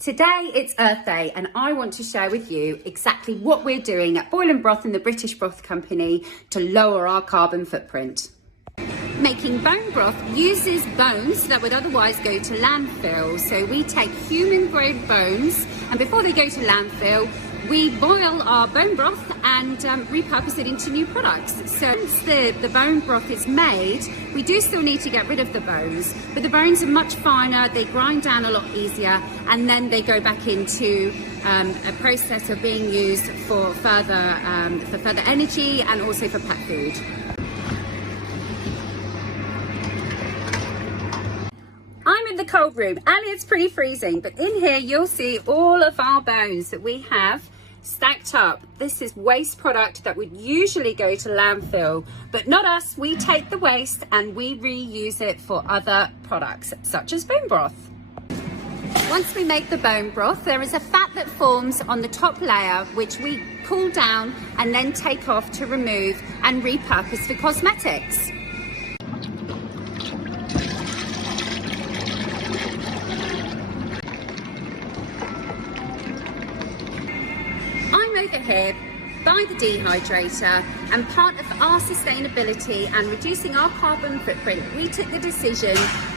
Today it's Earth Day and I want to share with you exactly what we're doing at Boil and Broth and the British Broth Company to lower our carbon footprint. Making bone broth uses bones that would otherwise go to landfill. So we take human grade bones and before they go to landfill, we boil our bone broth and repurpose it into new products. So once the bone broth is made, we do still need to get rid of the bones, but the bones are much finer, they grind down a lot easier, and then they go back into a process of being used for further energy and also for pet food. I'm in the cold room and it's pretty freezing, but in here you'll see all of our bones that we have stacked up. This is waste product that would usually go to landfill, but not us. We take the waste and we reuse it for other products such as bone broth. Once we make the bone broth, there is a fat that forms on the top layer which we pull down and then take off to remove and repurpose for cosmetics. Over here by the dehydrator, and part of our sustainability and reducing our carbon footprint, we took the decision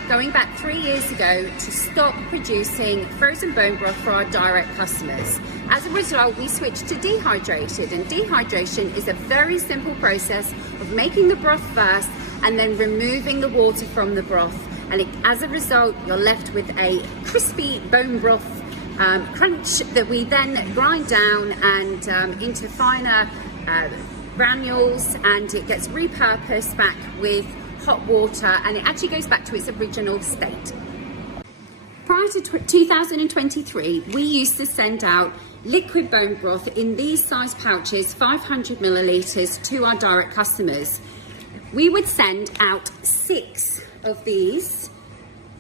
going back 3 years ago to stop producing frozen bone broth for our direct customers. As a result, we switched to dehydrated, and dehydration is a very simple process of making the broth first and then removing the water from the broth, and as a result you're left with a crispy bone broth crunch that we then grind down and into finer granules, and it gets repurposed back with hot water and it actually goes back to its original state. Prior to 2023, we used to send out liquid bone broth in these size pouches, 500 millilitres, to our direct customers. We would send out 6 of these,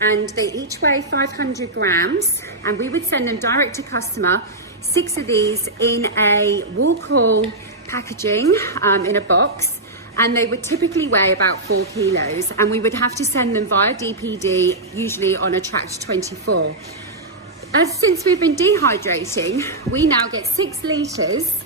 and they each weigh 500 grams, and we would send them direct to customer, 6 of these in a wall-call packaging in a box, and they would typically weigh about 4 kilos, and we would have to send them via DPD, usually on a tracked 24. Since we've been dehydrating, we now get 3 litres,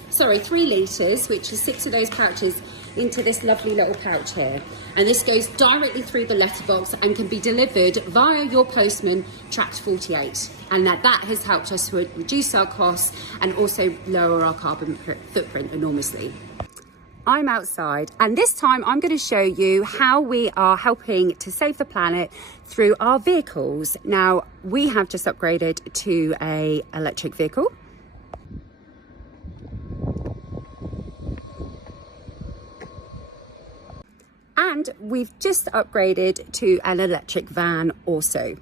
which is 6 of those pouches, into this lovely little pouch here, and this goes directly through the letterbox and can be delivered via your postman tracked 48, and that has helped us to reduce our costs and also lower our carbon footprint enormously. I'm outside, and this time I'm going to show you how we are helping to save the planet through our vehicles. Now, we have just upgraded to an electric vehicle. And we've just upgraded to an electric van also.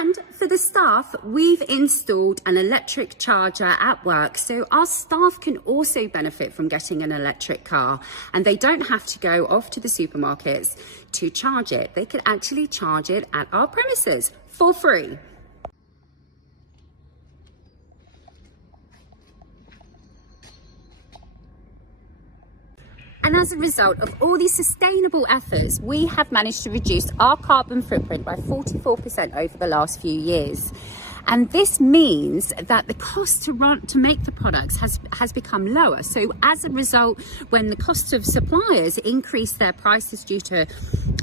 And for the staff, we've installed an electric charger at work, so our staff can also benefit from getting an electric car, and they don't have to go off to the supermarkets to charge it. They can actually charge it at our premises for free. And as a result of all these sustainable efforts, we have managed to reduce our carbon footprint by 44% over the last few years. And this means that the cost to make the products has become lower. So as a result, when the cost of suppliers increase their prices due to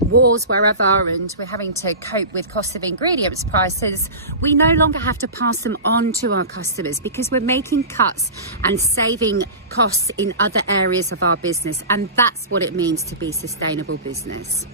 wars wherever, and we're having to cope with cost of ingredients prices, we no longer have to pass them on to our customers because we're making cuts and saving costs in other areas of our business. And that's what it means to be sustainable business.